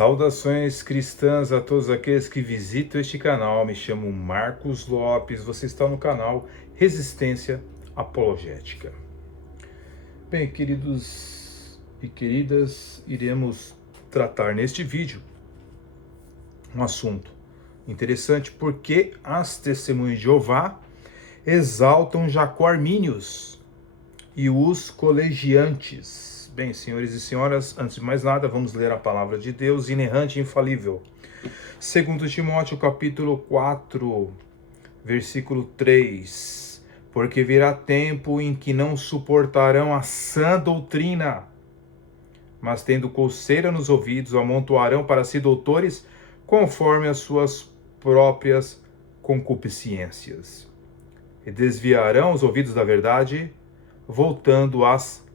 Saudações cristãs a todos aqueles que visitam este canal. Me chamo Marcos Lopes, você está no canal Resistência Apologética. Bem, queridos e queridas, iremos tratar neste vídeo um assunto interessante: porque as testemunhas de Jeová exaltam Jacó Arminius e os colegiantes. Bem, senhores e senhoras, antes de mais nada, vamos ler a palavra de Deus, inerrante e infalível. 2 Timóteo, capítulo 4, versículo 3. Porque virá tempo em que não suportarão a sã doutrina, mas tendo coceira nos ouvidos, amontoarão para si doutores conforme as suas próprias concupiscências. E desviarão os ouvidos da verdade, voltando às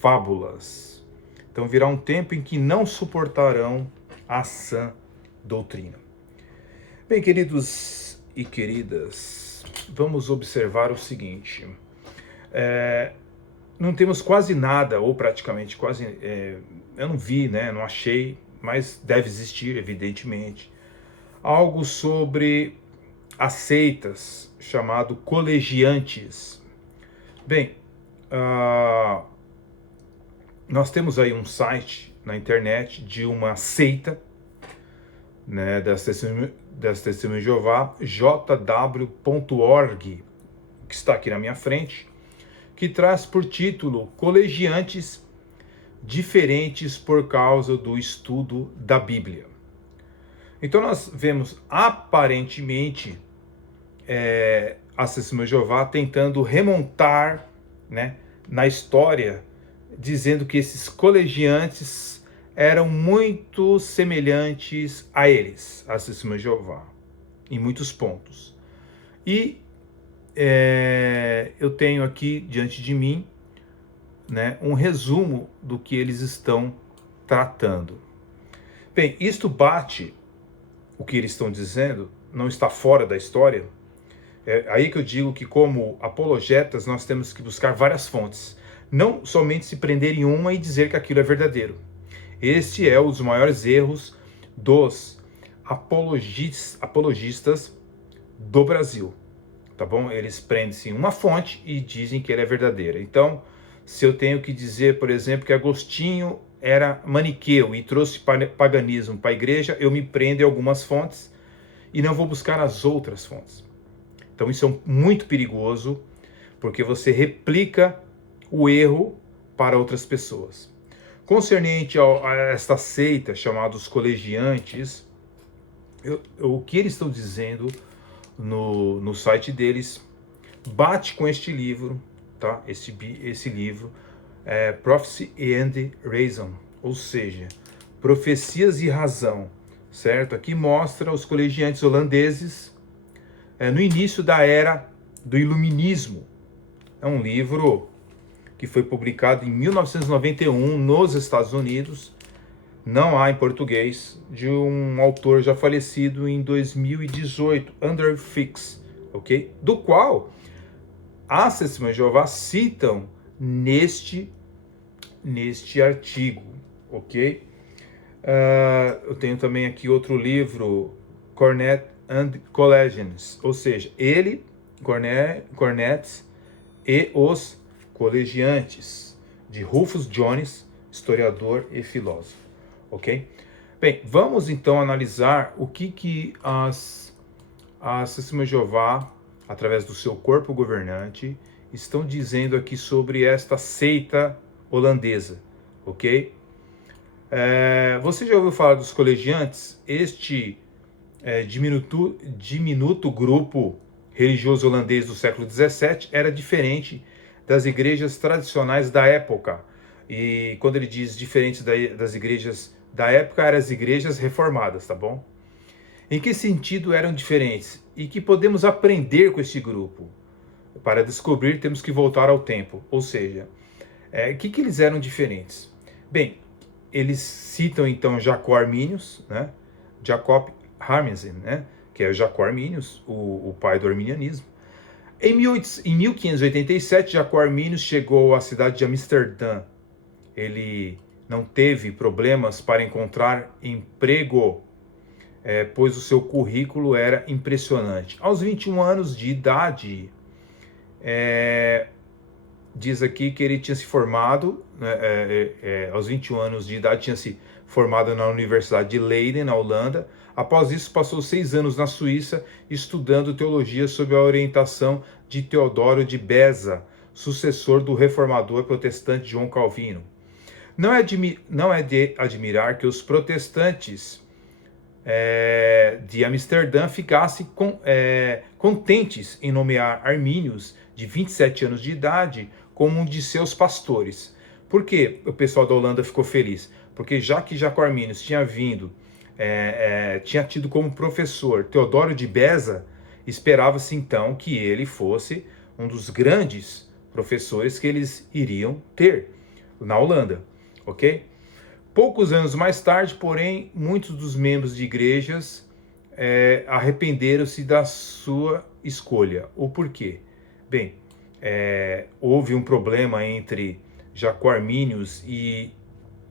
fábulas. Então virá um tempo em que não suportarão a sã doutrina. Bem, queridos e queridas, vamos observar o seguinte. Não temos quase nada, ou praticamente quase, eu não vi, não achei, mas deve existir, evidentemente, algo sobre as seitas, chamado colegiantes. Bem, nós temos aí um site na internet de uma seita, das Testemunhas de Jeová, jw.org, que está aqui na minha frente, que traz por título Colegiantes Diferentes por causa do estudo da Bíblia. Então nós vemos aparentemente as Testemunhas de Jeová tentando remontar, na história, dizendo que esses colegiantes eram muito semelhantes a eles, as Testemunhas de Jeová, em muitos pontos. E eu tenho aqui diante de mim, um resumo do que eles estão tratando. Bem, isto bate, o que eles estão dizendo, não está fora da história. É aí que eu digo que, como apologetas, nós temos que buscar várias fontes. Não somente se prender em uma e dizer que aquilo é verdadeiro. Este é um dos maiores erros dos apologistas do Brasil, tá bom? Eles prendem-se em uma fonte e dizem que ela é verdadeira. Então, se eu tenho que dizer, por exemplo, que Agostinho era maniqueu e trouxe paganismo para a igreja, eu me prendo em algumas fontes e não vou buscar as outras fontes. Então, isso é muito perigoso, porque você replica o erro para outras pessoas. Concernente a esta seita chamada os colegiantes, o que eles estão dizendo no site deles bate com este livro, tá? Esse livro Prophecy and Reason, ou seja, Profecias e Razão, certo? Aqui mostra os colegiantes holandeses no início da era do Iluminismo. É um livro que foi publicado em 1991 nos Estados Unidos, não há em português, de um autor já falecido em 2018, Andrew Fix, ok? Do qual as Testemunhas de Jeová citam neste artigo, ok? Eu tenho também aqui outro livro, Cornet and Colegians, ou seja, Cornet e os Colegiantes, de Rufus Jones, historiador e filósofo, ok? Bem, vamos então analisar o que as Testemunhas de Jeová, através do seu corpo governante, estão dizendo aqui sobre esta seita holandesa, ok? Você já ouviu falar dos colegiantes? Este diminuto grupo religioso holandês do século XVII era diferente das igrejas tradicionais da época. E quando ele diz diferentes das igrejas da época, eram as igrejas reformadas, tá bom? Em que sentido eram diferentes? E que podemos aprender com este grupo? Para descobrir, temos que voltar ao tempo. Ou seja, que eles eram diferentes? Bem, eles citam então Jacó Arminius, Jacob Arminius, que é Jacó Arminius, o pai do arminianismo. Em 1587, Jacó Arminius chegou à cidade de Amsterdã. Ele não teve problemas para encontrar emprego, pois o seu currículo era impressionante. Aos 21 anos de idade, diz aqui que ele tinha se formado, aos 21 anos de idade, tinha se formado na Universidade de Leiden, na Holanda. Após isso, passou 6 anos na Suíça, estudando teologia sob a orientação de Teodoro de Beza, sucessor do reformador protestante João Calvino. Não é de admirar que os protestantes de Amsterdã ficassem contentes em nomear Armínios, de 27 anos de idade, como um de seus pastores. Por que o pessoal da Holanda ficou feliz? Porque já que Jacó Arminius tinha tido como professor Teodoro de Beza, esperava-se então que ele fosse um dos grandes professores que eles iriam ter na Holanda, ok? Poucos anos mais tarde, porém, muitos dos membros de igrejas arrependeram-se da sua escolha. O porquê? Bem, houve um problema entre Jacó Arminius e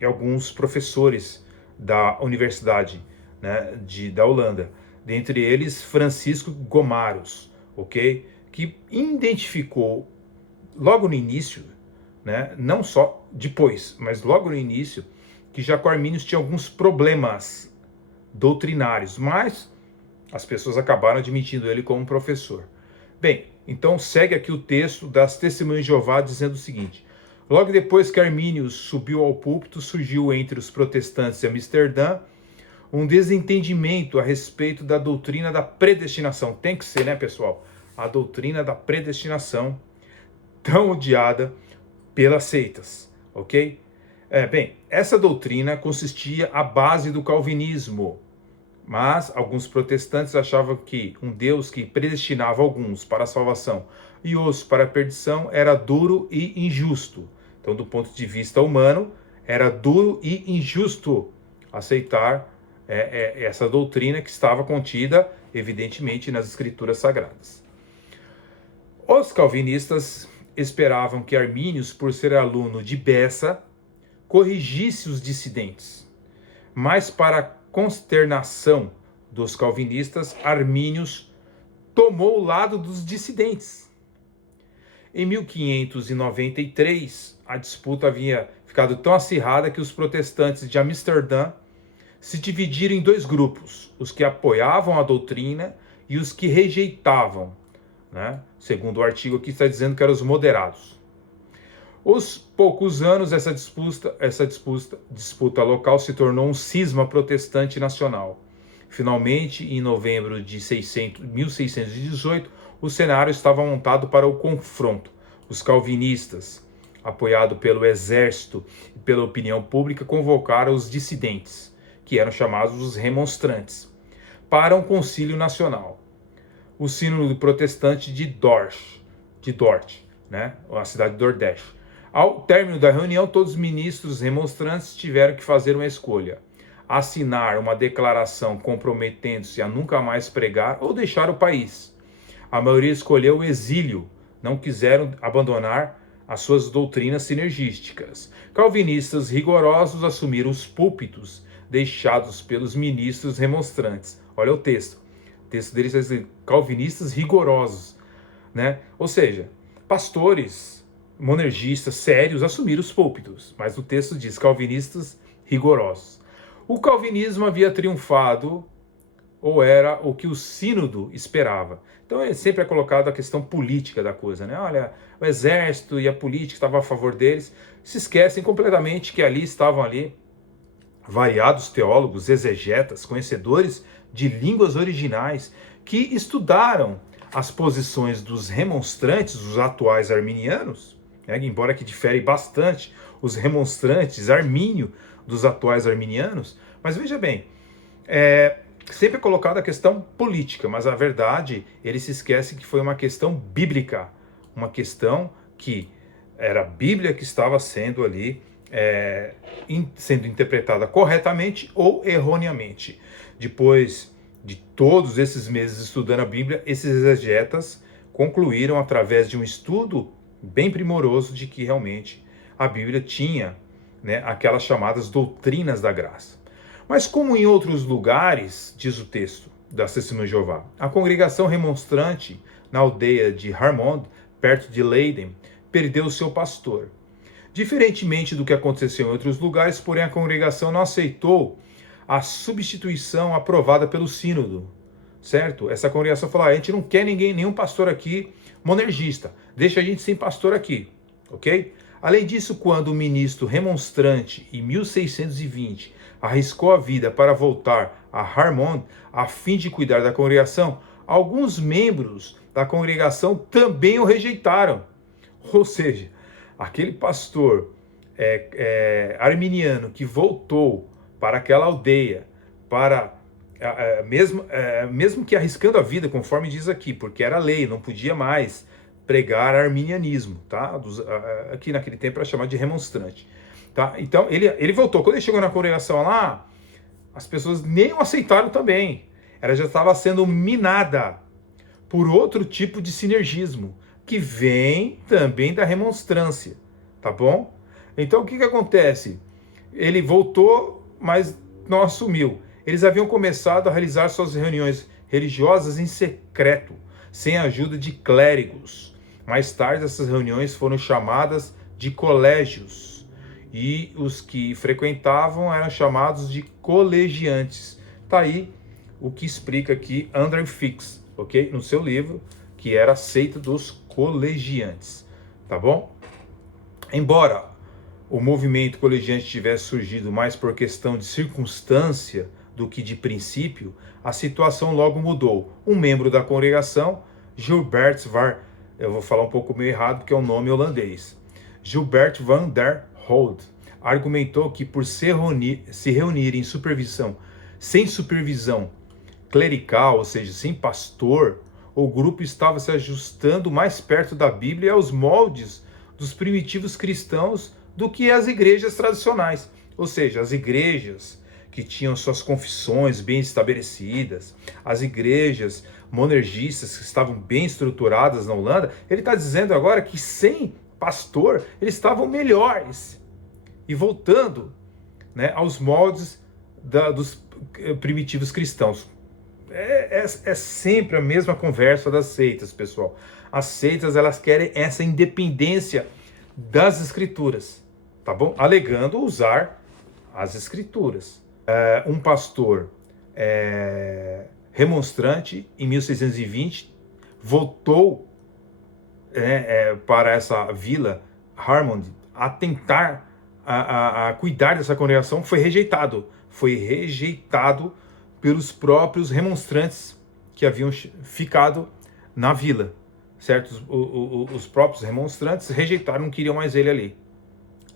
alguns professores da Universidade, né, da Holanda. Dentre eles, Francisco Gomarus, ok? Que identificou logo no início, né, não só depois, mas logo no início, que Jacó Arminius tinha alguns problemas doutrinários, mas as pessoas acabaram admitindo ele como professor. Bem, então segue aqui o texto das Testemunhas de Jeová dizendo o seguinte: logo depois que Arminius subiu ao púlpito, surgiu entre os protestantes de Amsterdã um desentendimento a respeito da doutrina da predestinação. Tem que ser, né, pessoal? A doutrina da predestinação, tão odiada pelas seitas, ok? Bem, essa doutrina consistia à base do calvinismo, mas alguns protestantes achavam que um Deus que predestinava alguns para a salvação e outros para a perdição era duro e injusto. Então, do ponto de vista humano, era duro e injusto aceitar essa doutrina que estava contida, evidentemente, nas Escrituras Sagradas. Os calvinistas esperavam que Arminius, por ser aluno de Beza, corrigisse os dissidentes. Mas, para a consternação dos calvinistas, Arminius tomou o lado dos dissidentes. Em 1593, a disputa havia ficado tão acirrada que os protestantes de Amsterdã se dividiram em 2 grupos, os que apoiavam a doutrina e os que rejeitavam, né? Segundo o artigo aqui está dizendo que eram os moderados. Aos poucos anos, essa disputa local se tornou um cisma protestante nacional. Finalmente, em novembro de 1618, o cenário estava montado para o confronto. Os calvinistas, apoiados pelo exército e pela opinião pública, convocaram os dissidentes, que eram chamados os remonstrantes, para um concílio nacional. O sínodo protestante de Dort, né, a cidade de Dordrecht. Ao término da reunião, todos os ministros remonstrantes tiveram que fazer uma escolha: assinar uma declaração comprometendo-se a nunca mais pregar ou deixar o país. A maioria escolheu o exílio, não quiseram abandonar as suas doutrinas sinergísticas. Calvinistas rigorosos assumiram os púlpitos deixados pelos ministros remonstrantes. Olha o texto. O texto deles é assim: calvinistas rigorosos, né? Ou seja, pastores monergistas sérios assumiram os púlpitos, mas o texto diz calvinistas rigorosos. O calvinismo havia triunfado, ou era o que o sínodo esperava. Então sempre é colocado a questão política da coisa, né? Olha, o exército e a política estavam a favor deles, se esquecem completamente que estavam ali variados teólogos, exegetas, conhecedores de línguas originais, que estudaram as posições dos remonstrantes, os atuais arminianos, né, embora que difere bastante os remonstrantes Armínio dos atuais arminianos, mas veja bem, sempre é colocada a questão política, mas a verdade, ele se esquece que foi uma questão bíblica, uma questão que era a Bíblia que estava sendo ali, sendo interpretada corretamente ou erroneamente. Depois de todos esses meses estudando a Bíblia, esses exegetas concluíram, através de um estudo bem primoroso, de que realmente a Bíblia tinha, né, aquelas chamadas doutrinas da graça. Mas como em outros lugares, diz o texto da Testemunha de Jeová, a congregação remonstrante na aldeia de Harmond, perto de Leiden, perdeu o seu pastor. Diferentemente do que aconteceu em outros lugares, porém a congregação não aceitou a substituição aprovada pelo sínodo, certo? Essa congregação falou, a gente não quer nenhum pastor aqui monergista, deixa a gente sem pastor aqui, ok? Além disso, quando o ministro remonstrante, em 1620, arriscou a vida para voltar a Harmond, a fim de cuidar da congregação, alguns membros da congregação também o rejeitaram. Ou seja, aquele pastor arminiano que voltou para aquela aldeia, mesmo que arriscando a vida, conforme diz aqui, porque era lei, não podia mais pregar arminianismo, tá? Aqui naquele tempo era chamado de remonstrante, tá? Então ele voltou. Quando ele chegou na congregação lá, as pessoas nem o aceitaram também. Ela já estava sendo minada por outro tipo de sinergismo, que vem também da remonstrância, tá bom? Então o que acontece? Ele voltou, mas não assumiu. Eles haviam começado a realizar suas reuniões religiosas em secreto, sem a ajuda de clérigos. Mais tarde, essas reuniões foram chamadas de colégios, e os que frequentavam eram chamados de colegiantes. Tá aí o que explica aqui Andrew Fix, ok? No seu livro, que era a seita dos colegiantes, tá bom? Embora o movimento colegiante tivesse surgido mais por questão de circunstância do que de princípio, a situação logo mudou. Um membro da congregação, Gilbert eu vou falar um pouco meio errado porque é um nome holandês, Gilbert van der Holt, argumentou que por se reunir sem supervisão clerical, ou seja, sem pastor, o grupo estava se ajustando mais perto da Bíblia e aos moldes dos primitivos cristãos do que as igrejas tradicionais. Ou seja, as igrejas que tinham suas confissões bem estabelecidas, as igrejas monergistas que estavam bem estruturadas na Holanda, ele está dizendo agora que sem pastor eles estavam melhores. E voltando, né, aos moldes dos primitivos cristãos. É sempre a mesma conversa das seitas, pessoal. As seitas, elas querem essa independência das escrituras, tá bom? Alegando usar as escrituras. Um pastor remonstrante, em 1620, voltou para essa vila, Harmond, a tentar a cuidar dessa congregação, foi rejeitado. Foi rejeitado pelos próprios remonstrantes que haviam ficado na vila, certo? Os próprios remonstrantes rejeitaram, não queriam mais ele ali.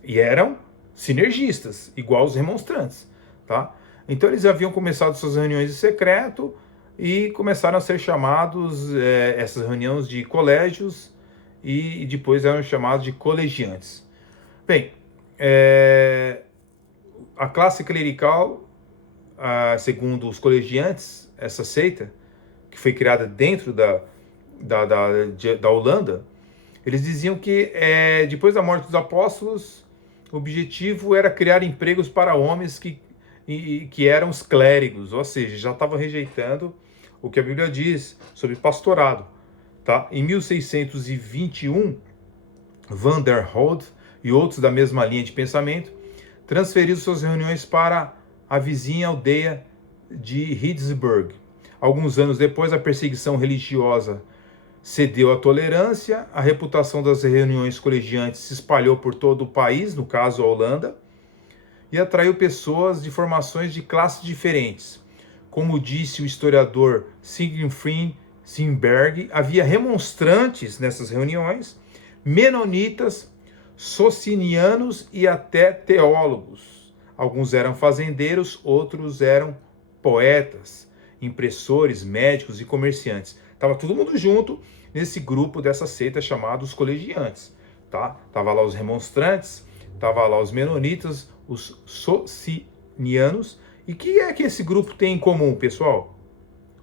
E eram sinergistas, igual os remonstrantes, tá? Então eles haviam começado suas reuniões em secreto e começaram a ser chamados, essas reuniões, de colégios, e depois eram chamados de colegiantes. Bem, a classe clerical, segundo os colegiantes, essa seita, que foi criada dentro da Holanda, eles diziam que depois da morte dos apóstolos, o objetivo era criar empregos para homens que eram os clérigos, ou seja, já estavam rejeitando o que a Bíblia diz sobre pastorado. Tá? Em 1621, Van der Holt e outros da mesma linha de pensamento transferiram suas reuniões para a vizinha aldeia de Hidsburg. Alguns anos depois, a perseguição religiosa cedeu à tolerância, a reputação das reuniões colegiantes se espalhou por todo o país, no caso a Holanda, e atraiu pessoas de formações de classes diferentes. Como disse o historiador Siegfried Simberg, havia remonstrantes nessas reuniões, menonitas, socinianos e até teólogos. Alguns eram fazendeiros, outros eram poetas, impressores, médicos e comerciantes. Estava todo mundo junto nesse grupo dessa seita chamada os colegiantes. Tá? Tava lá os remonstrantes, tava lá os menonitas, os socinianos. E o que é que esse grupo tem em comum, pessoal?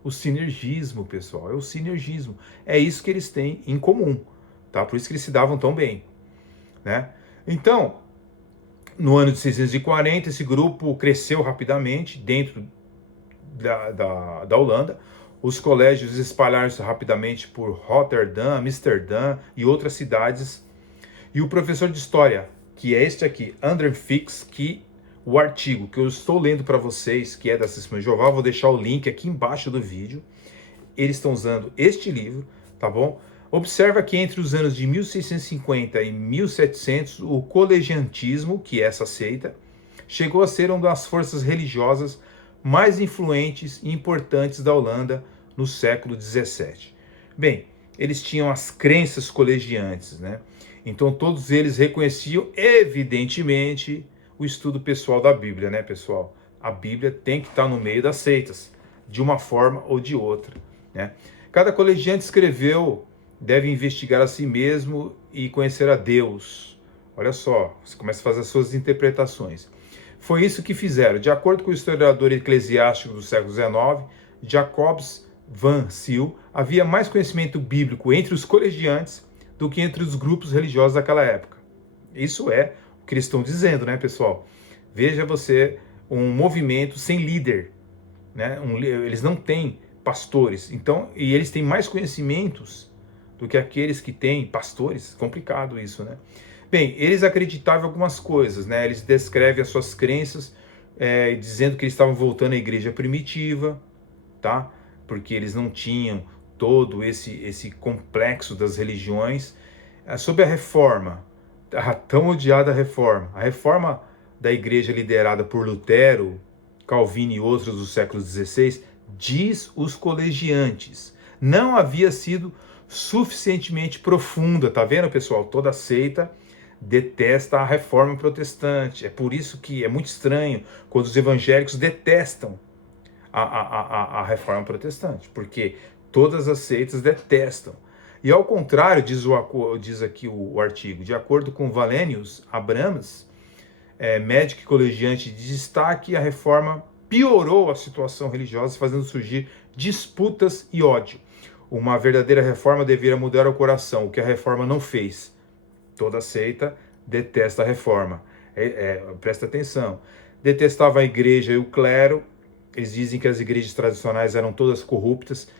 O sinergismo, pessoal. É o sinergismo. É isso que eles têm em comum. Tá? Por isso que eles se davam tão bem. Né? Então, No ano de 640, esse grupo cresceu rapidamente dentro da Holanda. Os colégios espalharam-se rapidamente por Rotterdam, Amsterdã e outras cidades. E o professor de história, que é este aqui, André Fix, que o artigo que eu estou lendo para vocês, que é da Testemunha de Jeová, vou deixar o link aqui embaixo do vídeo. Eles estão usando este livro, tá bom? Observa que entre os anos de 1650 e 1700, o colegiantismo, que é essa seita, chegou a ser uma das forças religiosas mais influentes e importantes da Holanda no século 17. Bem, eles tinham as crenças colegiantes, né? Então todos eles reconheciam, evidentemente, o estudo pessoal da Bíblia, né, pessoal? A Bíblia tem que estar no meio das seitas, de uma forma ou de outra, né? Cada colegiante escreveu, deve investigar a si mesmo e conhecer a Deus. Olha só, você começa a fazer as suas interpretações. Foi isso que fizeram. De acordo com o historiador eclesiástico do século XIX, Jacobs Van Zyl, havia mais conhecimento bíblico entre os colegiantes do que entre os grupos religiosos daquela época. Isso é o que eles estão dizendo, né, pessoal? Veja você, um movimento sem líder, né? Eles não têm pastores, então, e eles têm mais conhecimentos do que aqueles que têm pastores. Complicado isso, né? Bem, eles acreditavam em algumas coisas, né? Eles descrevem as suas crenças, dizendo que eles estavam voltando à igreja primitiva, tá? Porque eles não tinham todo esse complexo das religiões. Sobre a reforma, a tão odiada reforma, a reforma da igreja liderada por Lutero, Calvino e outros do século XVI, diz os colegiantes, não havia sido suficientemente profunda. Tá vendo, pessoal? Toda seita detesta a reforma protestante. É por isso que é muito estranho quando os evangélicos detestam a reforma protestante, porque todas as seitas detestam. E ao contrário, diz aqui o artigo, de acordo com Valenius Abrams, médico e colegiante de destaque, a reforma piorou a situação religiosa, fazendo surgir disputas e ódio. Uma verdadeira reforma deveria mudar o coração, o que a reforma não fez. Toda seita detesta a reforma. Presta atenção. Detestava a igreja e o clero. Eles dizem que as igrejas tradicionais eram todas corruptas.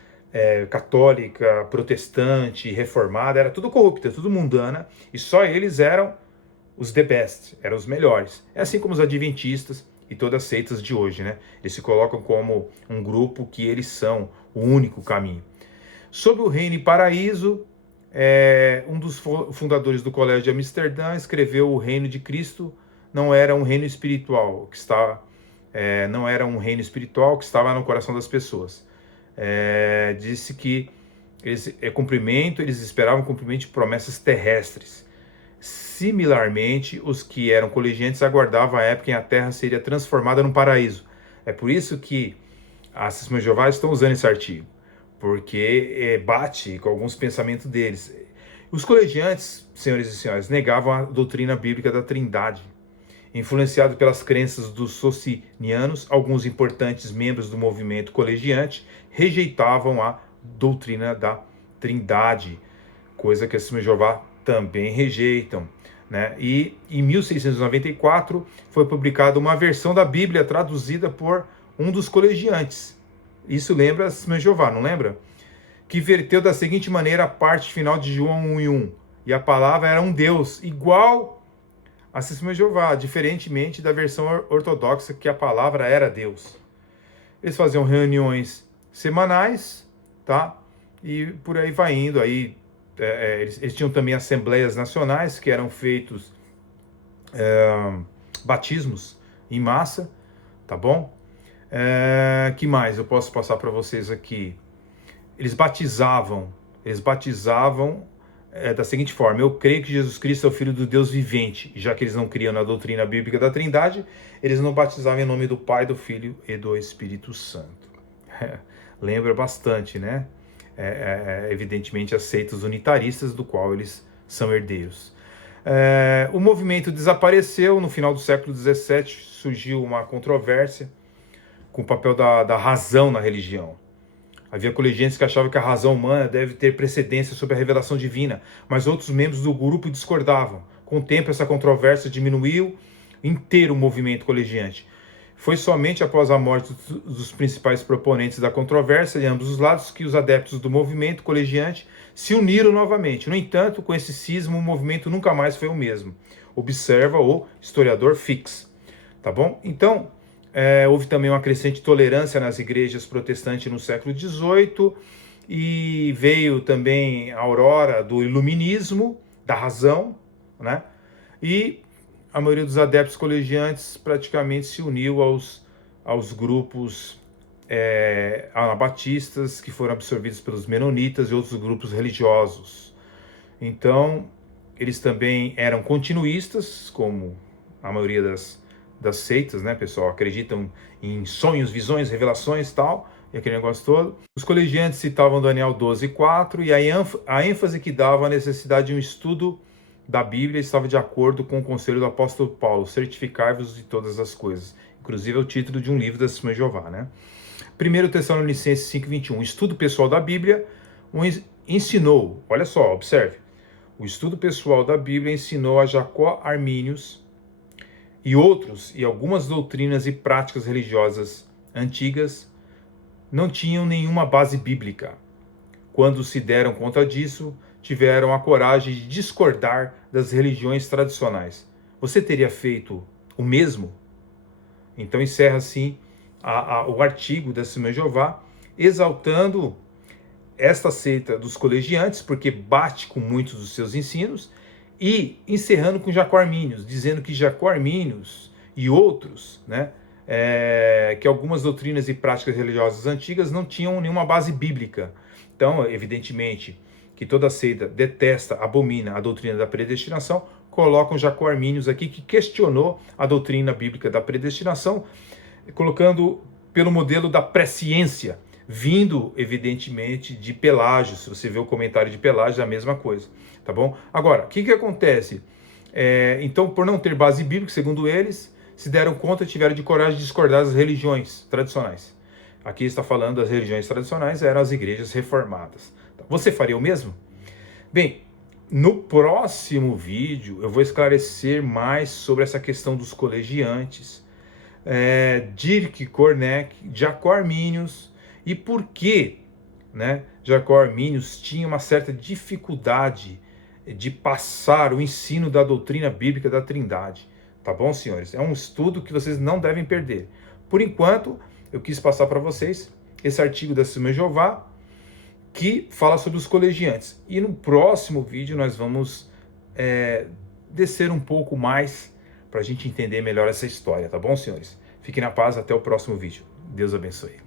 Católica, protestante, reformada, era tudo corrupta, tudo mundana. E só eles eram os the best, eram os melhores. É assim como os adventistas e todas as seitas de hoje, né? Eles se colocam como um grupo que eles são o único caminho. Sobre o reino e paraíso, um dos fundadores do Colégio de Amsterdã escreveu: o reino de Cristo não era um reino espiritual que estava no coração das pessoas. Disse que eles esperavam cumprimento de promessas terrestres. Similarmente, os que eram colegiantes aguardavam a época em que a terra seria transformada num paraíso. É por isso que as Testemunhas de Jeová estão usando esse artigo, porque bate com alguns pensamentos deles. Os colegiantes, senhores e senhoras, negavam a doutrina bíblica da Trindade. Influenciado pelas crenças dos socinianos, alguns importantes membros do movimento colegiante rejeitavam a doutrina da Trindade, coisa que as Testemunhas de Jeová também rejeitam, né? E em 1694 foi publicada uma versão da Bíblia traduzida por um dos colegiantes. Isso lembra as Testemunhas de Jeová, não lembra? Que verteu da seguinte maneira a parte final de João 1:1. E a palavra era um Deus, igual a Testemunhas de Jeová, diferentemente da versão ortodoxa, que a palavra era Deus. Eles faziam reuniões semanais, tá? E por aí vai indo. Aí, eles tinham também assembleias nacionais, que eram feitos batismos em massa, tá bom? Que mais eu posso passar para vocês aqui? Eles batizavam da seguinte forma: eu creio que Jesus Cristo é o Filho do Deus vivente. Já que eles não criam na doutrina bíblica da Trindade, eles não batizavam em nome do Pai, do Filho e do Espírito Santo. Lembra bastante, né? Evidentemente as seitas unitaristas, do qual eles são herdeiros. O movimento desapareceu. No final do século XVII surgiu uma controvérsia com o papel da razão na religião. Havia colegiantes que achavam que a razão humana deve ter precedência sobre a revelação divina, mas outros membros do grupo discordavam. Com o tempo, essa controvérsia diminuiu, inteiro o movimento colegiante. Foi somente após a morte dos principais proponentes da controvérsia de ambos os lados que os adeptos do movimento colegiante se uniram novamente. No entanto, com esse cisma, o movimento nunca mais foi o mesmo. Observa o historiador Fix. Tá bom? Então, houve também uma crescente tolerância nas igrejas protestantes no século XVIII e veio também a aurora do iluminismo, da razão, né? E a maioria dos adeptos colegiantes praticamente se uniu aos grupos anabatistas que foram absorvidos pelos menonitas e outros grupos religiosos. Então, eles também eram continuistas, como a maioria das seitas, né, pessoal? Acreditam em sonhos, visões, revelações e tal, e aquele negócio todo. Os colegiantes citavam Daniel 12:4 e a ênfase que dava à necessidade de um estudo da Bíblia estava de acordo com o conselho do apóstolo Paulo, certificai-vos de todas as coisas. Inclusive é o título de um livro da Testemunha de Jeová, né? 1 Tessalonicenses 5:21, o estudo pessoal da Bíblia ensinou, olha só, observe, o estudo pessoal da Bíblia ensinou a Jacó Armínios e outros, e algumas doutrinas e práticas religiosas antigas não tinham nenhuma base bíblica. Quando se deram conta disso, tiveram a coragem de discordar das religiões tradicionais. Você teria feito o mesmo? Então encerra assim o artigo da Testemunha de Jeová, exaltando esta seita dos colegiantes, porque bate com muitos dos seus ensinos, e encerrando com Jacó Armínios, dizendo que Jacó Armínios e outros, né, que algumas doutrinas e práticas religiosas antigas não tinham nenhuma base bíblica. Então, evidentemente, que toda seita detesta, abomina a doutrina da predestinação, colocam Jacó Armínios aqui, que questionou a doutrina bíblica da predestinação, colocando pelo modelo da presciência, vindo, evidentemente, de Pelágio. Se você vê o comentário de Pelágio, é a mesma coisa, tá bom? Agora, o que acontece? Então, por não ter base bíblica, segundo eles, se deram conta e tiveram de coragem de discordar das religiões tradicionais. Aqui está falando das religiões tradicionais, eram as igrejas reformadas. Você faria o mesmo? Bem, no próximo vídeo eu vou esclarecer mais sobre essa questão dos colegiantes, Dirk Korneck, Jacó Armínios, e por que, né, Jacó Armínios tinha uma certa dificuldade de passar o ensino da doutrina bíblica da Trindade. Tá bom, senhores? É um estudo que vocês não devem perder. Por enquanto, eu quis passar para vocês esse artigo da Testemunha de Jeová, que fala sobre os colegiantes. E no próximo vídeo nós vamos descer um pouco mais para a gente entender melhor essa história, tá bom, senhores? Fiquem na paz, até o próximo vídeo. Deus abençoe.